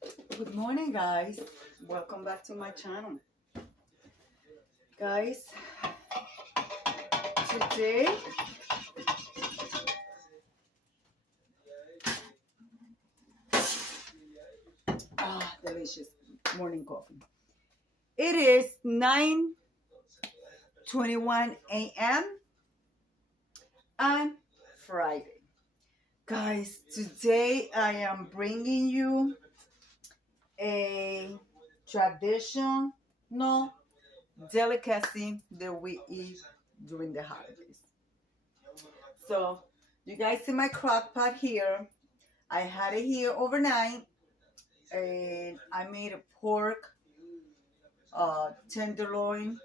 Good morning, guys. Welcome back to my channel. Guys, today delicious morning coffee. It is 9:21 a.m. on Friday. Guys, today I am bringing you a traditional delicacy that we eat during the holidays. So, you guys see my crock pot here. I had it here overnight, and I made a pork tenderloin,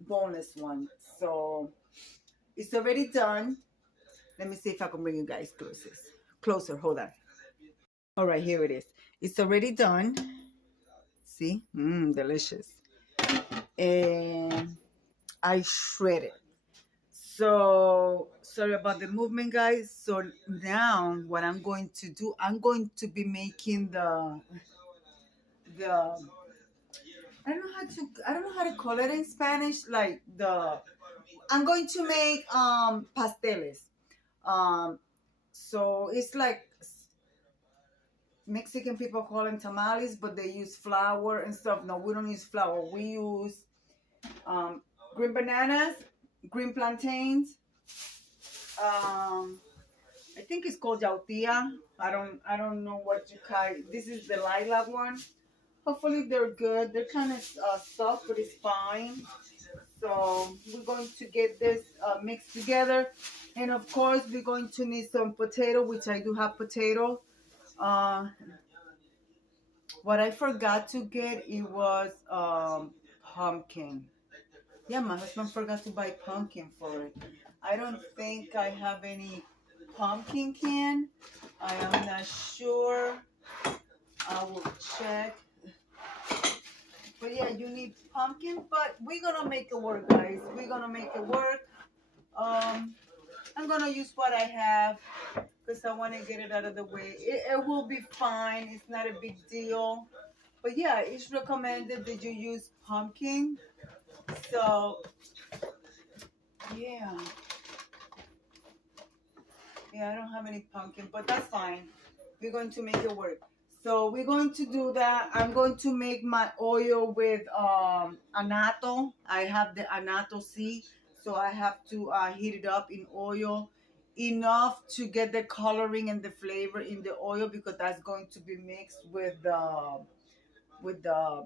boneless one. So it's already done. Let me see if I can bring you guys closer. Hold on. All right, here it is. It's already done. See, delicious. And I shred it. So sorry about the movement, guys. So now what I'm going to do, I'm going to be making the I don't know how to call it in Spanish. Like I'm going to make pasteles. Um so it's like Mexican people call them tamales, but they use flour and stuff. No, we don't use flour. We use um green bananas, green plantains. I think it's called yautía. I don't know what you call it. This is the lilac one. Hopefully they're good. They're kind of soft, but it's fine. So we're going to get this mixed together. And of course, we're going to need some potato, which I do have potato. Uh, what I forgot to get, it was pumpkin. Yeah, my husband forgot to buy pumpkin for it. I don't think I have any pumpkin can. I am not sure. I will check. But yeah, you need pumpkin, but we're gonna make it work, guys. We're gonna make it work. I'm gonna use what I have because I want to get it out of the way. It will be fine. It's not a big deal. But yeah, it's recommended that you use pumpkin. So yeah, I don't have any pumpkin, but that's fine. We're going to make it work. So we're going to do that. I'm going to make my oil with annatto. I have the annatto seed, so I have to heat it up in oil enough to get the coloring and the flavor in the oil, because that's going to be mixed with the with the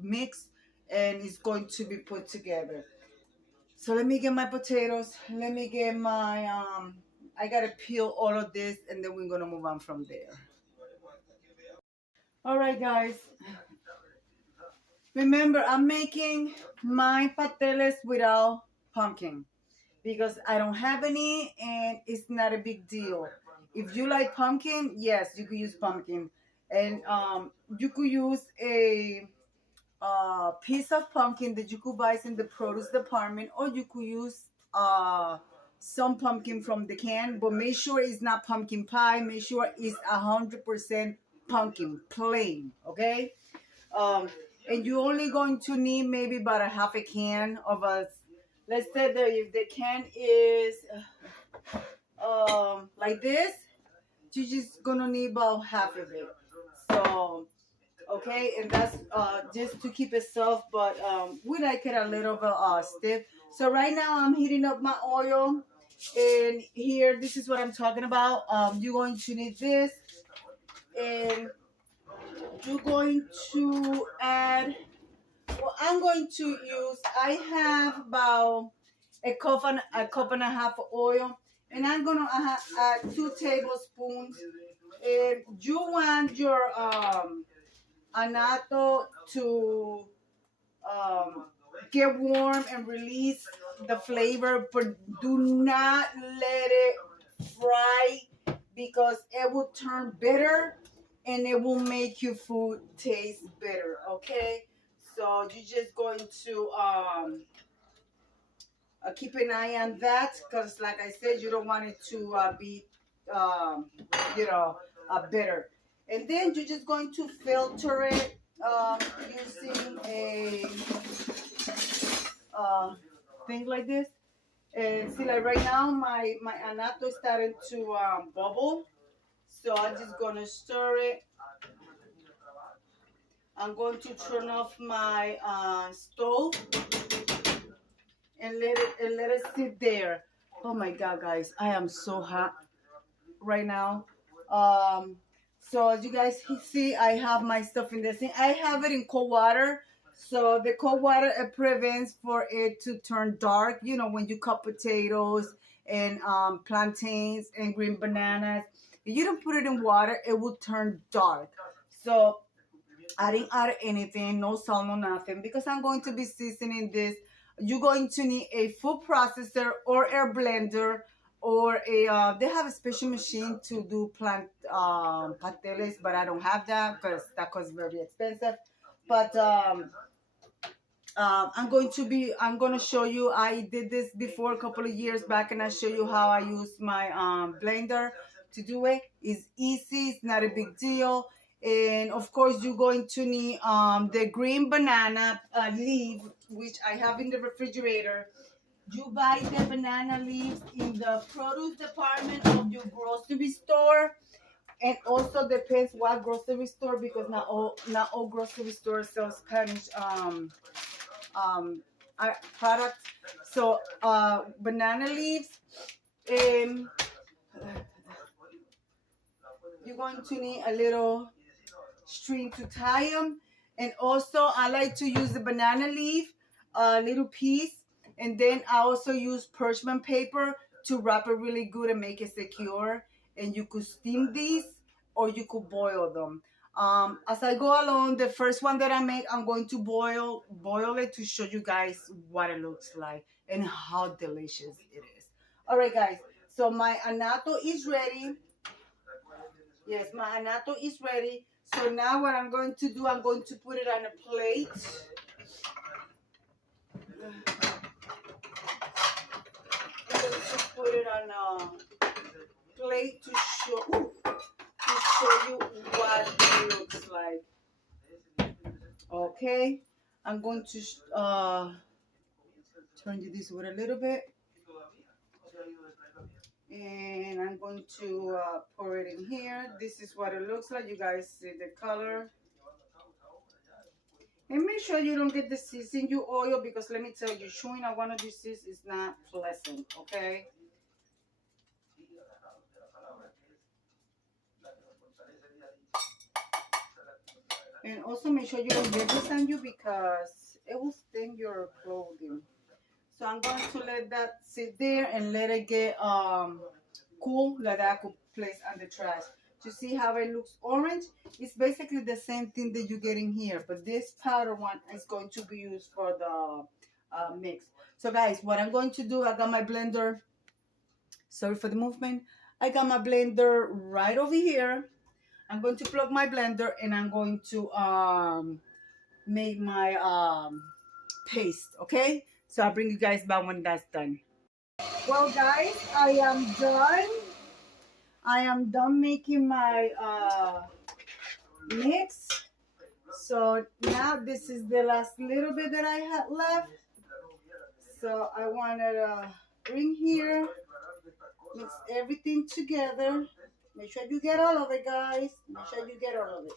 mix, and it's going to be put together. So let me get my potatoes. Let me get my I gotta peel all of this, and then we're gonna move on from there. All right, guys. Remember, I'm making my pasteles without pumpkin because I don't have any, and it's not a big deal. If you like pumpkin, yes, you could use pumpkin, and you could use a piece of pumpkin that you could buy in the produce department, or you could use some pumpkin from the can. But make sure it's not pumpkin pie. Make sure it's 100% pumpkin, plain. Okay. Um, and you're only going to need maybe about a half a can of a. Let's say that if the can is like this, you're just gonna need about half of it. So okay, and that's just to keep it soft, but we like it a little bit stiff. So right now I'm heating up my oil, and here, this is what I'm talking about. You're going to need this, and you're going to add, well, I'm going to use, I have about a cup and a half of oil, and I'm gonna add 2 tablespoons. And you want your annatto to get warm and release the flavor, but do not let it fry, because it will turn bitter and it will make your food taste bitter. Okay, so you're just going to keep an eye on that, because like I said, you don't want it to be um, bitter. And then you're just going to filter it using a thing like this. And see, like right now, my annatto is starting to bubble. So I'm just gonna stir it. I'm going to turn off my stove and let it sit there. Oh my God, guys, I am so hot right now. Um, so as you guys see, I have my stuff in the sink. I have it in cold water. So the cold water, it prevents for it to turn dark. You know, when you cut potatoes and plantains and green bananas, if you don't put it in water, it will turn dark. So I didn't add anything, no salt, no nothing, because I'm going to be seasoning this. You're going to need a food processor or a blender or a, they have a special machine to do plant pasteles, but I don't have that because that costs very expensive. But I'm going to show you. I did this before a couple of years back, and I show you how I use my blender to do it. It's easy. It's not a big deal. And of course, you're going to need the green banana leaf, which I have in the refrigerator. You buy the banana leaves in the produce department of your grocery store. And also depends what grocery store, because not all grocery stores sells Spanish um, product. So banana leaves, and you're going to need a little string to tie them. And also I like to use the banana leaf, a little piece, and then I also use parchment paper to wrap it really good and make it secure. And you could steam these or you could boil them. As I go along, the first one that I make, I'm going to boil it to show you guys what it looks like and how delicious it is. All right, guys. So my annatto is ready. Yes, my annatto is ready. So now what I'm going to do, I'm going to put it on a plate. I'm going to put it on a plate to show you what it looks like. Okay, I'm going to turn this way a little bit. And I'm going to pour it in here. This is what it looks like. You guys see the color. And make sure you don't get the seeds in your oil, because let me tell you, chewing on one of these seeds is not pleasant, okay? And also make sure you don't get this on you, because it will stain your clothing. So I'm going to let that sit there and let it get cool, that I could place on the trash. To see how it looks orange, it's basically the same thing that you get in here, but this powder one is going to be used for the mix. So guys, what I'm going to do, I got my blender, sorry for the movement, I got my blender right over here. I'm going to plug my blender and I'm going to make my paste, okay? So I'll bring you guys back when that's done. Well guys, I am done making my mix. So now this is the last little bit that I had left. So I want to bring here, mix everything together. Make sure you get all of it, guys. Make sure you get all of it.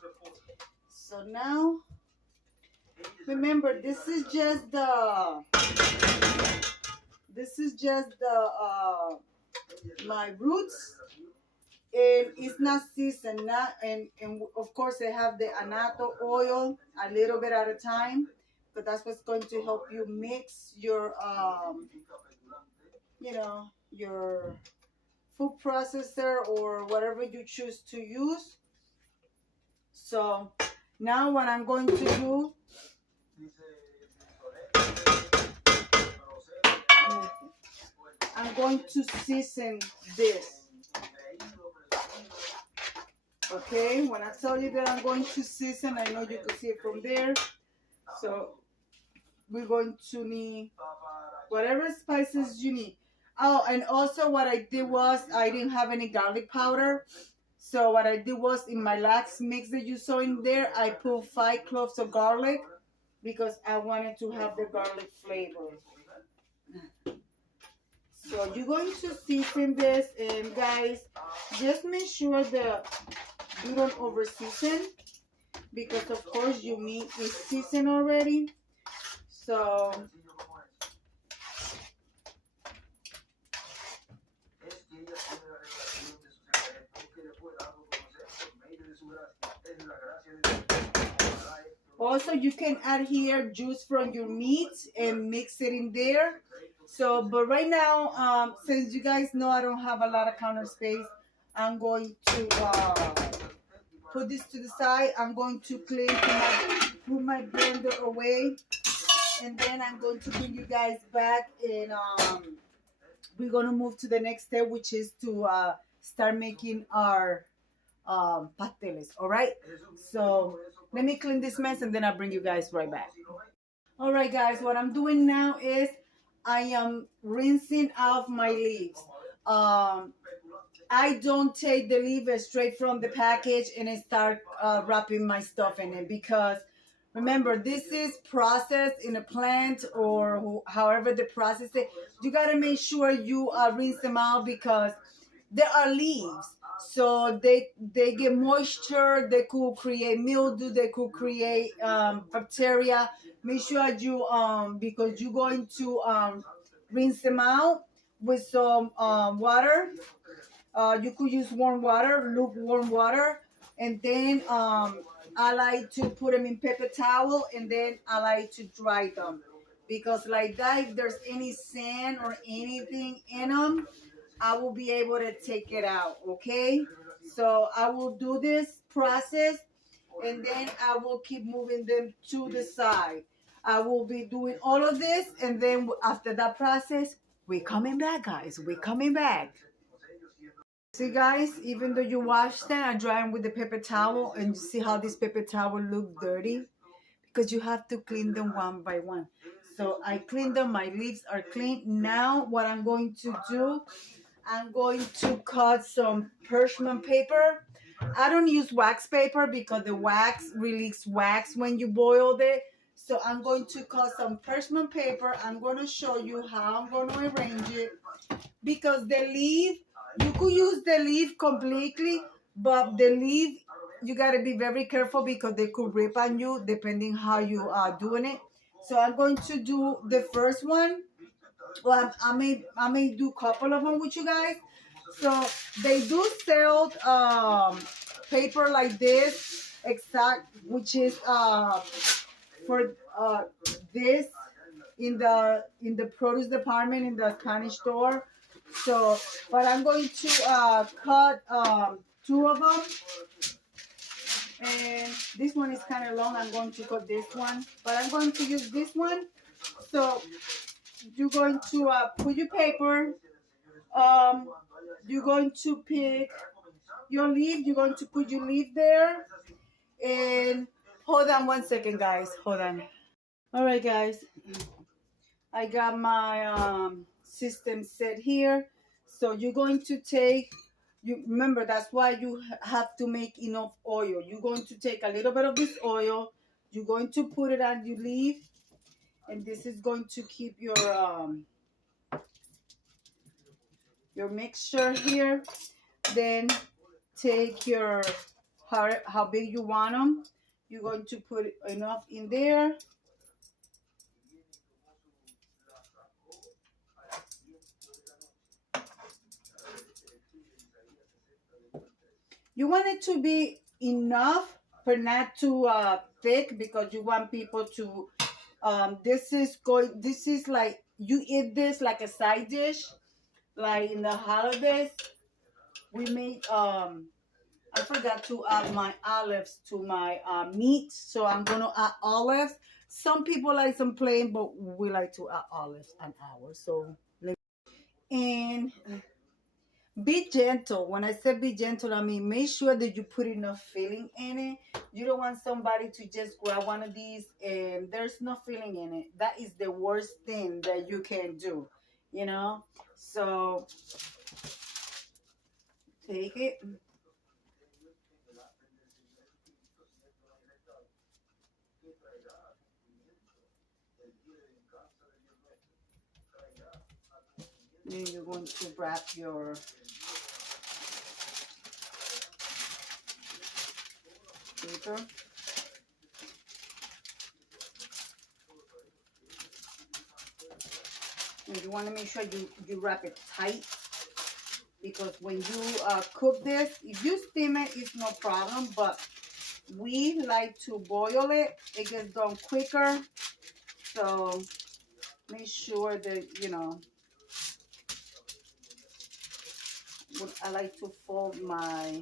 So now, remember, this is just the my roots. And it's not seasoned, and of course they have the annatto oil a little bit at a time, but that's what's going to help you mix your your food processor or whatever you choose to use. So now what I'm going to do, I'm going to season this. Okay, when I tell you that I'm going to season, I know you can see it from there. So we're going to need whatever spices you need. Oh, and also what I did was I didn't have any garlic powder. So what I did was, in my last mix that you saw in there, I put 5 cloves of garlic because I wanted to have the garlic flavor. So you're going to season this, and guys, just make sure that you don't over season, because of course your meat is seasoned already. So also you can add here juice from your meat and mix it in there. So but right now, since you guys know I don't have a lot of counter space, I'm going to put this to the side. I'm going to put my blender away, and then I'm going to bring you guys back, and we're going to move to the next step, which is to start making our pasteles. All right, so let me clean this mess, and then I'll bring you guys right back. All right, guys, what I'm doing now is I am rinsing off my leaves. I don't take the leaf straight from the package and I start wrapping my stuff in it, because remember, this is processed in a plant, or however they process it. You got to make sure you rinse them out, because there are leaves. So they get moisture, they could create mildew, they could create bacteria. Make sure you, because you're going to rinse them out with some water. You could use warm water, lukewarm water, and then I like to put them in paper towel, and then I like to dry them, because like that, if there's any sand or anything in them, I will be able to take it out. Okay, so I will do this process, and then I will keep moving them to the side. I will be doing all of this, and then after that process, we're coming back, guys. We're coming back. See, guys, even though you wash them, I dry them with the paper towel, and you see how this paper towel look dirty, because you have to clean them one by one. So I clean them. My leaves are clean. Now what I'm going to do, I'm going to cut some parchment paper. I don't use wax paper because the wax releases wax when you boil it. So I'm going to cut some parchment paper. I'm going to show you how I'm going to arrange it, because the leaf, you could use the leaf completely, but the leaf, you got to be very careful, because they could rip on you depending how you are doing it. So I'm going to do the first one. Well, I may do a couple of them with you guys. So they do sell paper like this, which is for this in the produce department in the Spanish store. So, but I'm going to cut 2 of them, and this one is kind of long. I'm going to cut this one, but I'm going to use this one. So you're going to put your paper. You're going to pick your leaf. You're going to put your leaf there, and hold on 1 second, guys. Hold on. All right, guys. I got my system set here. So you're going to take, you remember, that's why you have to make enough oil. You're going to take a little bit of this oil. You're going to put it on your leaf, and this is going to keep your mixture here. Then take your how big you want them. You're going to put enough in there. You want it to be enough, but not too thick, because you want people to. This is like you eat this like a side dish, like in the holidays. We made I forgot to add my olives to my meat, so I'm gonna add olives. Some people like some plain, but we like to add olives on ours. So and be gentle. When I say be gentle, I mean make sure that you put enough filling in it. You don't want somebody to just grab one of these and there's no filling in it. That is the worst thing that you can do, you know. So take it. Then you're going to wrap your paper. And you want to make sure you wrap it tight, because when you cook this, if you steam it, it's no problem, but we like to boil it. It gets done quicker. So make sure that, you know, I like to fold my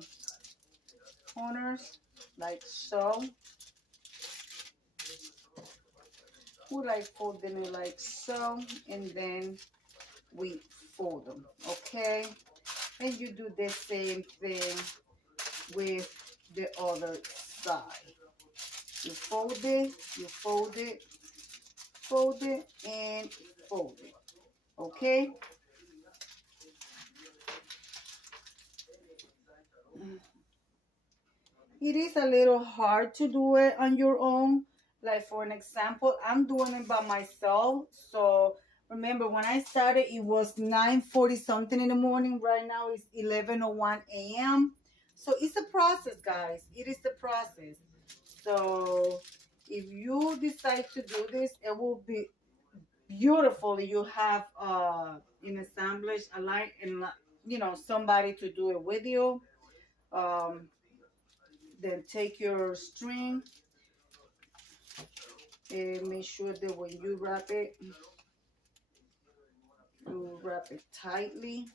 corners like so. We like folding it like so, and then we fold them, okay? And you do the same thing with the other side. You fold it, you fold it, fold it, and fold it, okay? It is a little hard to do it on your own. Like for an example, I'm doing it by myself. So remember, when I started, it was 9:40 something in the morning. Right now it's 11:01 a.m. So it's a process, guys. It is the process. So if you decide to do this, it will be beautiful. You have an assemblage, a line, and you know, somebody to do it with you. Um, then take your string and make sure that when you wrap it, you wrap it tightly.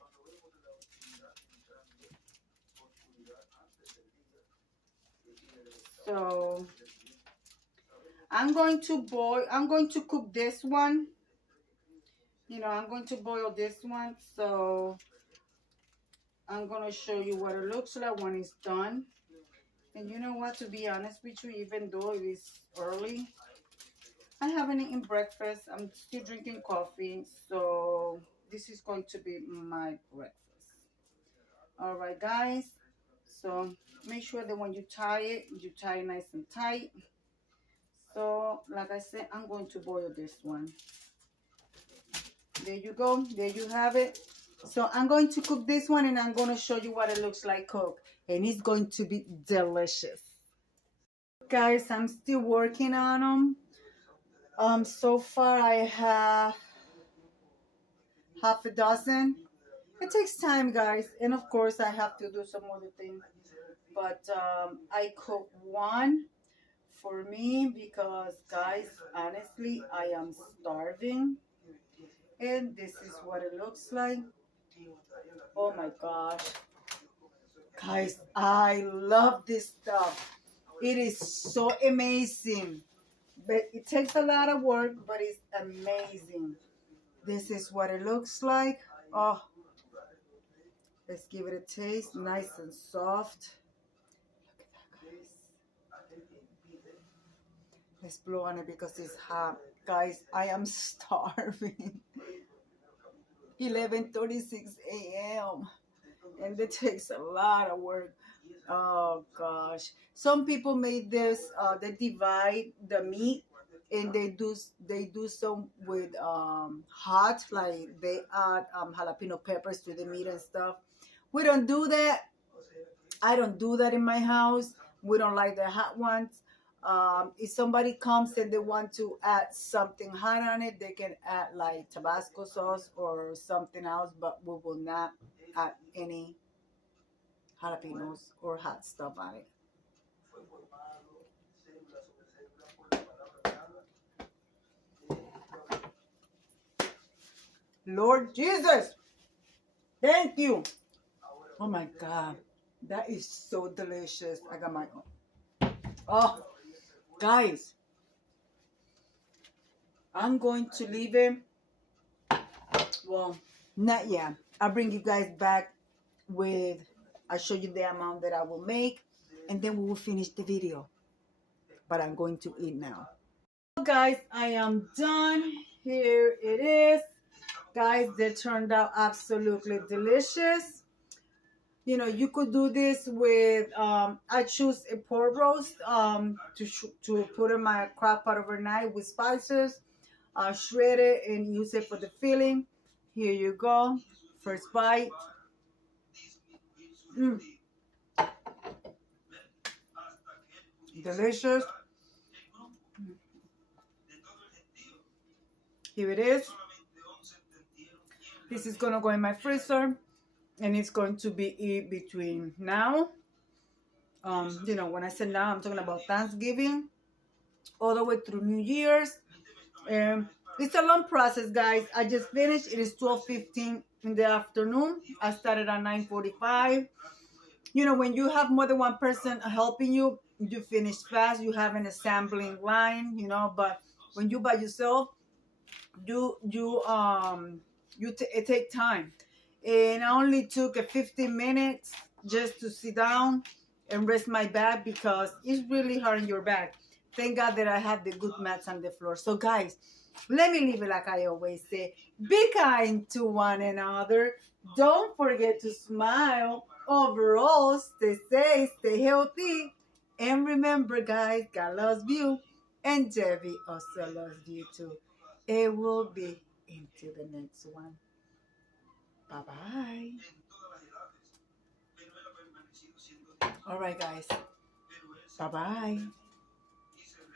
So I'm going to cook this one. You know, I'm going to boil this one. So I'm going to show you what it looks like when it's done. And you know what, to be honest with you, even though it is early, I haven't eaten breakfast. I'm still drinking coffee. So this is going to be my breakfast. All right, guys. So make sure that when you tie it nice and tight. So like I said, I'm going to boil this one. There you go. There you have it. So I'm going to cook this one, and I'm going to show you what it looks like cooked. And it's going to be delicious. Guys, I'm still working on them. So far I have half a dozen. It takes time, guys. And of course, I have to do some other things. But I cook one for me because, guys, honestly, I am starving. And this is what it looks like. Oh my gosh. Guys, I love this stuff. It is so amazing. But it takes a lot of work, but it's amazing. This is what it looks like. Oh, let's give it a taste. Nice and soft. Look at that, guys. Let's blow on it because it's hot. Guys, I am starving. 11:36 a.m. and it takes a lot of work. Oh gosh, some people made this. They divide the meat and they do some with hot, like they add jalapeno peppers to the meat and stuff. We don't do that. I don't do that in my house. We don't like the hot ones. If somebody comes and they want to add something hot on it, they can add like Tabasco sauce or something else, but we will not add any jalapenos or hot stuff on it. Lord Jesus, thank you. Oh my God, that is so delicious. I got my own. Oh, guys, I'm going to leave it. Well, not yet. I'll bring you guys back with, I'll show you the amount that I will make, and then we will finish the video. But I'm going to eat now. Guys, I am done. Here it is. Guys, they turned out absolutely delicious. You know, you could do this with, I choose a pork roast to put in my crock pot overnight with spices, shred it and use it for the filling. Here you go. First bite. Mm, delicious. Here it is. This is gonna go in my freezer, and it's going to be between now. When I say now, I'm talking about Thanksgiving, all the way through New Year's. It's a long process, guys. I just finished. It is 12:15 in the afternoon. I started at 9:45. When you have more than one person helping you, you finish fast. You have an assembling line. But when you by yourself, it take time. And I only took a 15 minutes just to sit down and rest my back because it's really hard on your back. Thank God that I have the good mats on the floor. So guys, let me leave it like I always say. Be kind to one another. Don't forget to smile. Overall, stay safe, stay healthy. And remember, guys, God loves you. And Debbie also loves you too. It will be into the next one. Bye-bye. All right, guys. Bye-bye.